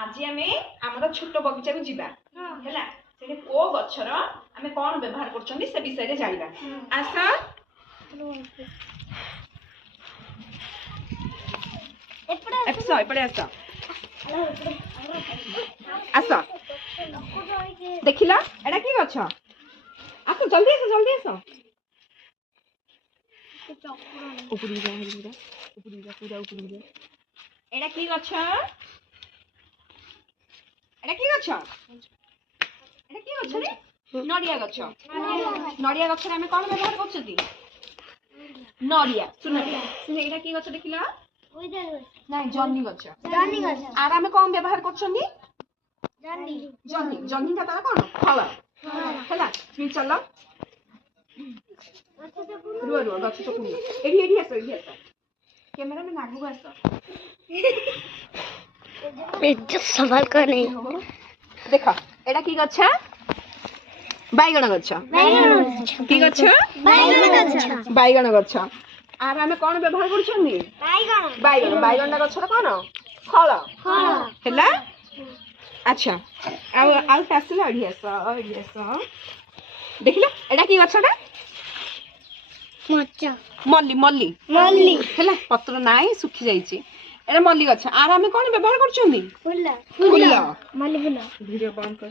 आज आमे हमर छोट बगीचा को जिबा हैला सेठी को गछर आमे कोन व्यवहार करछनी से विषय रे जानिबा आसा एपड़े आसा आसा देखिला एडा की गछ आसा जल्दी आसा उपरी जा पूरा उपरी जा एडा की गछ एडा की गछ रे नडिया गछ रे हमें कोन व्यवहार करछती नडिया सुन एडा की गछ देखिला नहीं जन्नी गछ आर हमें कोन व्यवहार करछनी जन्नी का तारा कोन फल हैला फिर चलो रुआ गछ चकुनी एडी आसो कैमरा में नागु आसो जो सवाल कर नहीं हो देखो एडा की गछ बैगण गछ की गछ बैगण गछ आर हमें कोन व्यवहार करछनी बैगण गछर कोन फल हैला अच्छा आ आसला एडी आसो देखिला एडा की गछटा मल्ली हैला पत्र नाई सुखी जाईची एडा मल्ली गछ आर हमें कोन व्यवहार करछनी फूल मल्ली फूल वीडियो बंद कर।